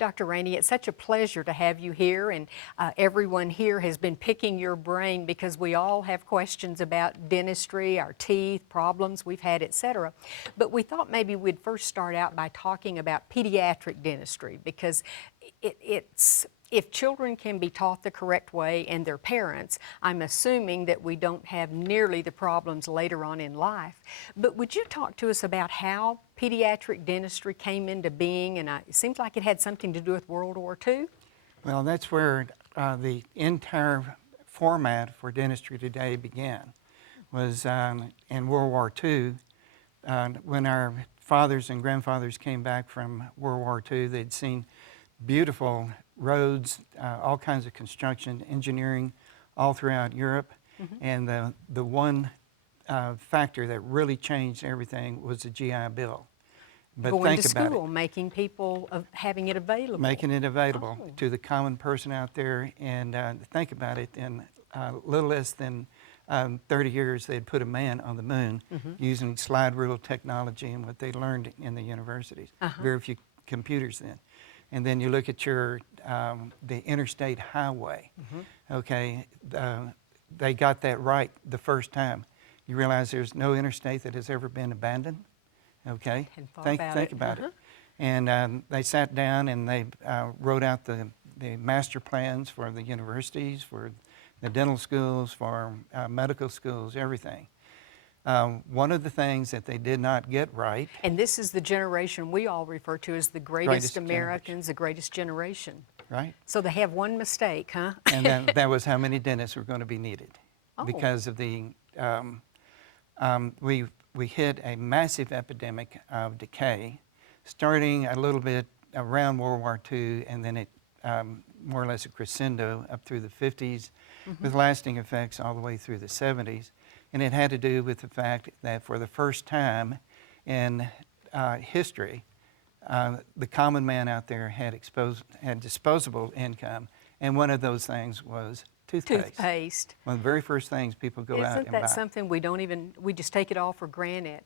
Dr. Rainey, it's such a pleasure to have you here, and everyone here has been picking your brain because we all have questions about dentistry, our teeth, problems we've had, etc. But we thought maybe we'd first start out by talking about pediatric dentistry because it's if children can be taught the correct way and their parents, I'm assuming that we don't have nearly the problems later on in life. But would you talk to us about how pediatric dentistry came into being? And it seems like it had something to do with World War II. Well, that's where the entire format for dentistry today began, was in World War II. When our fathers and grandfathers came back from World War II, they'd seen beautiful roads, all kinds of construction, engineering all throughout Europe. And the one factor that really changed everything was the GI Bill. But Going think to about school, it. making people, having it available. Making it available to the common person out there. And think about it, in a little less than 30 years, they'd put a man on the moon using slide rule technology and what they learned in the universities. Very few computers then. And then you look at your the interstate highway. Okay, they got that right the first time. You realize there's no interstate that has ever been abandoned. Okay, think about it. And they sat down and they wrote out the master plans for the universities, for the dental schools, for medical schools, everything. One of the things that they did not get right. And this is the generation we all refer to as the greatest Americans, the greatest generation. Right. So they have one mistake, huh? And then that was how many dentists were going to be needed. Because of the, we hit a massive epidemic of decay, starting a little bit around World War II, and then it more or less a crescendo up through the 50s, with lasting effects all the way through the 70s. And it had to do with the fact that for the first time in history, the common man out there had disposable income, and one of those things was toothpaste. One of the very first things people go out and buy. Isn't that something we just take it all for granted?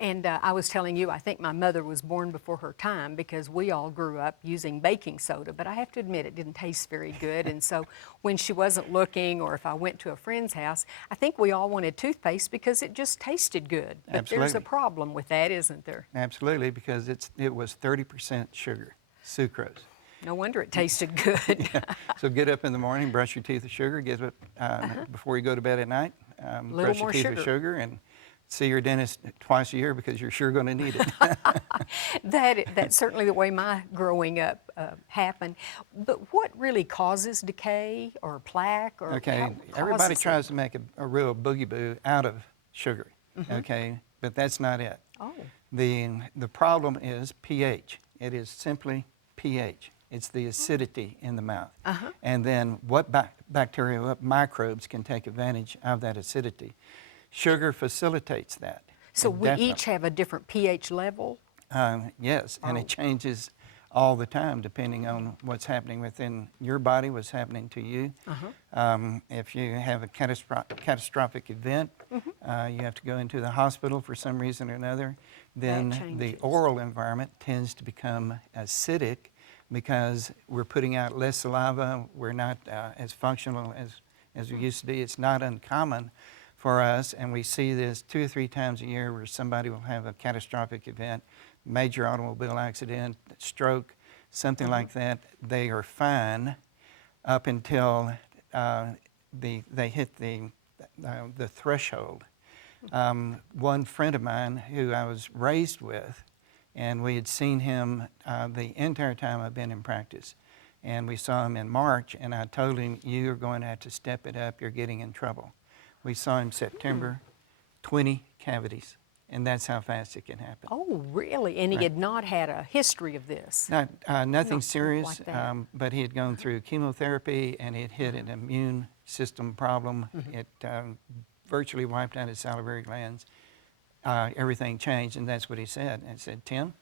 And I was telling you, I think my mother was born before her time because we all grew up using baking soda, but I have to admit it didn't taste very good. And so when she wasn't looking, or if I went to a friend's house, I think we all wanted toothpaste because it just tasted good. But Absolutely. There's a problem with that, isn't there? Absolutely, because it was 30% sugar, sucrose. No wonder it tasted good. Yeah. So get up in the morning, brush your teeth with sugar, get up before you go to bed at night, brush your teeth with sugar, and see your dentist twice a year because you're sure going to need it. That's certainly the way my growing up happened. But what really causes decay or plaque? Or everybody tries to make a real boogie-boo out of sugar, okay, but that's not it. The problem is pH. It is simply pH. It's the acidity in the mouth. And then what bacteria, what microbes can take advantage of that acidity. Sugar facilitates that. So we each have a different pH level? Yes, and it changes all the time depending on what's happening within your body, what's happening to you. If you have a catastrophic event, you have to go into the hospital for some reason or another, then the oral environment tends to become acidic because we're putting out less saliva, we're not as functional as we used to be. It's not uncommon for us, and we see this 2 or 3 times a year where somebody will have a catastrophic event, major automobile accident, stroke, something like that. They are fine up until they hit the threshold. One friend of mine who I was raised with, and we had seen him the entire time I've been in practice, and we saw him in March, and I told him, you're going to have to step it up, you're getting in trouble. We saw him September, 20 cavities, and that's how fast it can happen. Oh, really? And he had not had a history of this? Nothing serious, like but he had gone through chemotherapy, and it hit an immune system problem. It virtually wiped out his salivary glands. Everything changed, and that's what he said. And he said, Tim,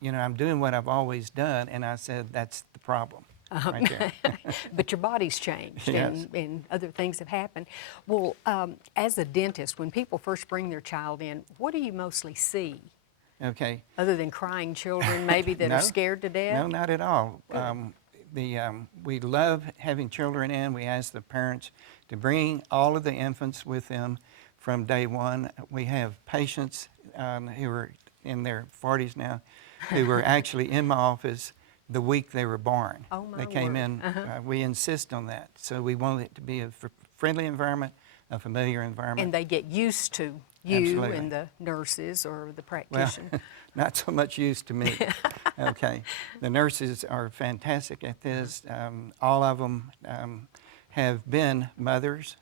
you know, I'm doing what I've always done, and I said, that's the problem. Right there. But your body's changed, and other things have happened. Well, as a dentist, when people first bring their child in, what do you mostly see? Okay. Other than crying children, maybe that No. are scared to death? No, not at all. We love having children in. We ask the parents to bring all of the infants with them from day one. We have patients who are in their 40s now who were actually in my office the week they were born. Oh, my They came word. in. We insist on that. So we want it to be a friendly environment, a familiar environment. And they get used to you Absolutely. and the nurses or the Well, practitioner. not so much used to me. Okay. The nurses are fantastic at this. All of them have been mothers.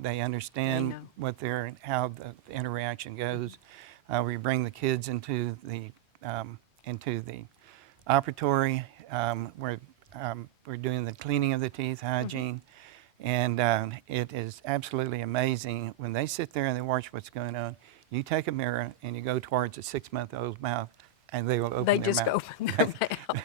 They understand know. how the interaction goes. We bring the kids into the operatory. We're doing the cleaning of the teeth, hygiene. And it is absolutely amazing when they sit there and they watch what's going on. You take a mirror and you go towards a 6-month-old's mouth, and they will open They their just mouth. open their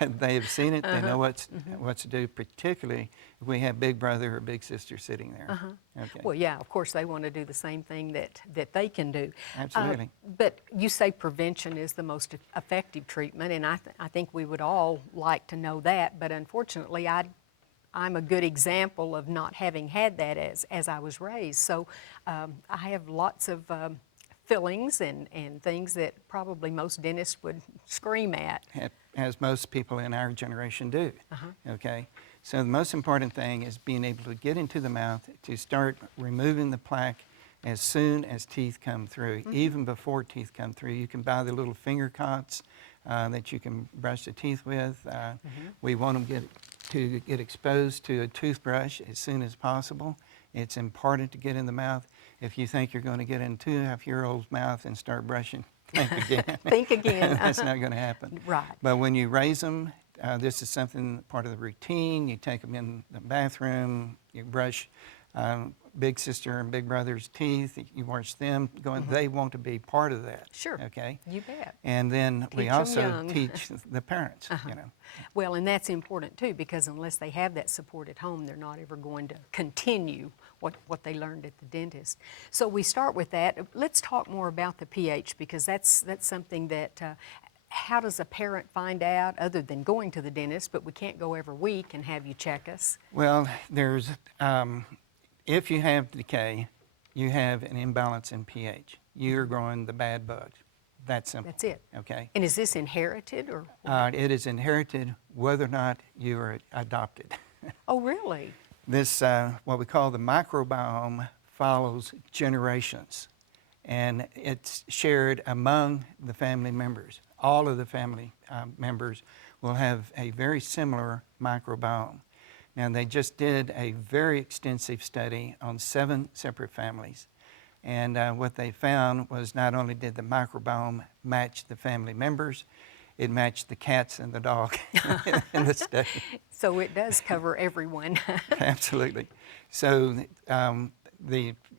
mouth. They have seen it. They know what to do, particularly if we have big brother or big sister sitting there. Okay. Well, yeah, of course, they want to do the same thing that they can do. Absolutely. But you say prevention is the most effective treatment, and I think we would all like to know that, but unfortunately, I'm a good example of not having had that as I was raised. So I have lots of fillings and things that probably most dentists would scream at. As most people in our generation do. Okay, so the most important thing is being able to get into the mouth to start removing the plaque as soon as teeth come through. Even before teeth come through, you can buy the little finger cots that you can brush the teeth with. We want them to get exposed to a toothbrush as soon as possible. It's important to get in the mouth. If you think you're going to get in 2.5-year-old's mouth and start brushing, think again. Think again. That's not going to happen. Right. But when you raise them, this is something part of the routine. You take them in the bathroom, you brush big sister and big brother's teeth, you wash them going. They want to be part of that. Sure. Okay. You bet. And then we Teach 'em also young. teach the parents, you know. Well, and that's important too, because unless they have that support at home, they're not ever going to continue what they learned at the dentist. So we start with that. Let's talk more about the pH, because that's something that, how does a parent find out other than going to the dentist, but we can't go every week and have you check us? Well, there's, if you have decay, you have an imbalance in pH. You're growing the bad bugs. That's simple. That's it. Okay. And is this inherited or? It is inherited whether or not you are adopted. Oh, really? This, what we call the microbiome, follows generations, and it's shared among the family members. All of the family members will have a very similar microbiome. Now, they just did a very extensive study on 7 separate families, and what they found was not only did the microbiome match the family members, it matched the cats and the dog in the study. So it does cover everyone. Absolutely. So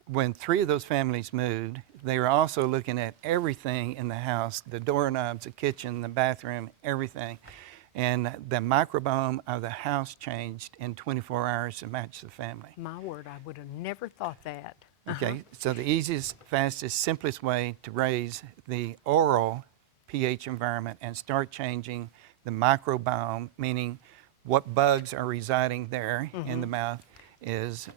when 3 of those families moved, they were also looking at everything in the house, the doorknobs, the kitchen, the bathroom, everything. And the microbiome of the house changed in 24 hours to match the family. My word, I would have never thought that. Okay, so the easiest, fastest, simplest way to raise the oral pH environment and start changing the microbiome, meaning what bugs are residing there in the mouth, is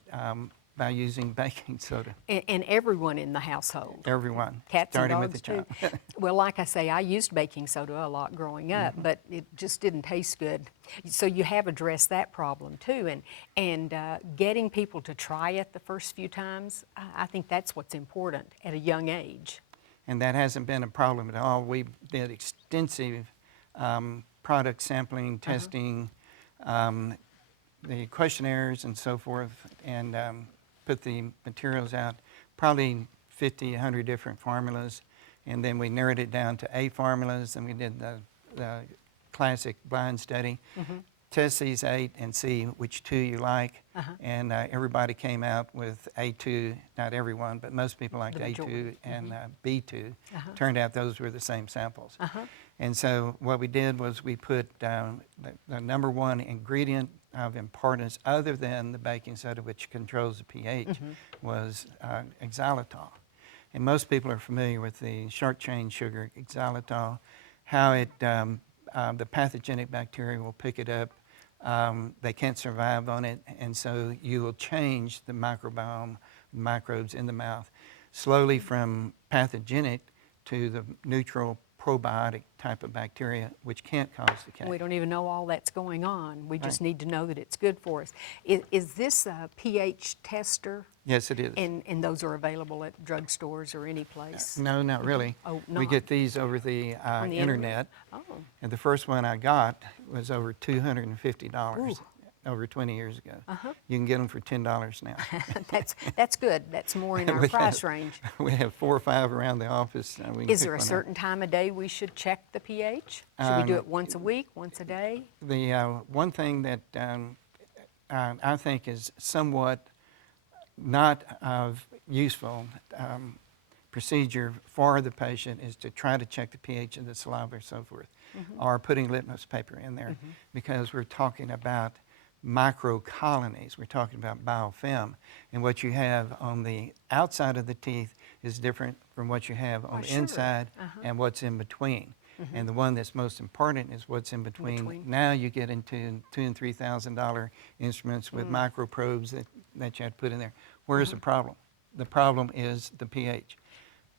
by using baking soda. And everyone in the household. Everyone, Cats starting and with dogs the child. too. Well, like I say, I used baking soda a lot growing up, but it just didn't taste good. So you have addressed that problem too, and getting people to try it the first few times, I think that's what's important at a young age. And that hasn't been a problem at all. We did extensive product sampling, testing, the questionnaires and so forth, and put the materials out, probably 50, 100 different formulas, and then we narrowed it down to 8 formulas, and we did the classic blind study. Test these 8 and see which 2 you like, and everybody came out with A2, not everyone, but most people liked The majority. A2 and B2. Turned out those were the same samples. And so what we did was we put the number 1 ingredient of importance, other than the baking soda, which controls the pH, was xylitol. And most people are familiar with the short chain sugar, xylitol, how it, the pathogenic bacteria will pick it up. They can't survive on it, and so you will change the microbiome, microbes in the mouth, slowly from pathogenic to the neutral probiotic type of bacteria, which can't cause decay. We don't even know all that's going on. We just Right. need to know that it's good for us. Is this a pH tester? Yes, it is. And those are available at drugstores or any place? No, not really. Oh, We not? get these over the, On the internet. Oh, And the first one I got was over $250 Ooh. over 20 years ago. You can get them for $10 now. that's good. That's more in our We price have- range. We have 4 or 5 around the office. We can Is pick there a one up. certain time of day we should check the pH? Should we do it once a week, once a day? The one thing that I think is somewhat not of useful procedure for the patient is to try to check the pH of the saliva or so forth, or putting litmus paper in there, because we're talking about microcolonies. We're talking about biofilm, and what you have on the outside of the teeth is different from what you have on the sure. inside and what's in between. And the one that's most important is what's in between. Between. Now you get into $2,000 and $3,000 instruments with microprobes that you have to put in there. Where's the problem? The problem is the pH.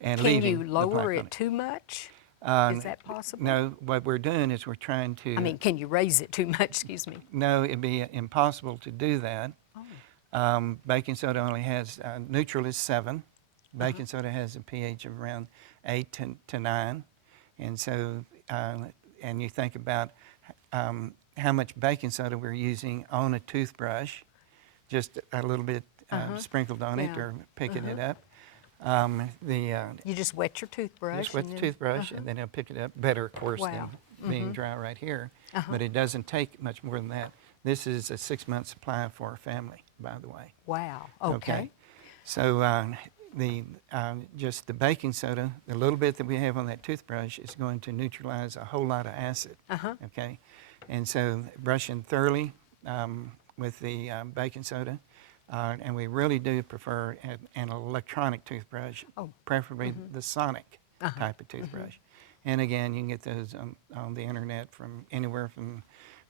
And Can leaving you the lower plaque on it too much? Uh, Is that possible? No, what we're doing is we're trying to. I mean, can you raise it too much? Excuse me. No, it'd be impossible to do that. Baking soda only has, neutral is 7. Baking soda has a pH of around 8 to 9. And so, and you think about how much baking soda we're using on a toothbrush, just a little bit sprinkled on it Yeah. or picking it up. You just wet your toothbrush. Just with and the then- toothbrush, and then it'll pick it up better, of course, Wow. than being dry right here. But it doesn't take much more than that. This is a 6-month supply for a family, by the way. Wow. Okay. So just the baking soda, the little bit that we have on that toothbrush is going to neutralize a whole lot of acid. Okay, and so brushing thoroughly with the baking soda. And we really do prefer an electronic toothbrush, preferably the Sonic type of toothbrush. And again, you can get those on the internet from anywhere from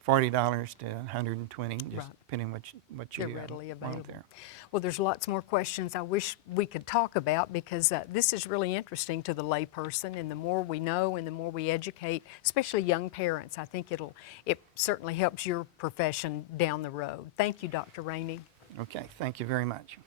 $40 to $120, just Right. depending what you They're readily want available. there. Well, there's lots more questions I wish we could talk about because this is really interesting to the layperson, and the more we know and the more we educate, especially young parents, I think it certainly helps your profession down the road. Thank you, Dr. Rainey. Okay, thank you very much.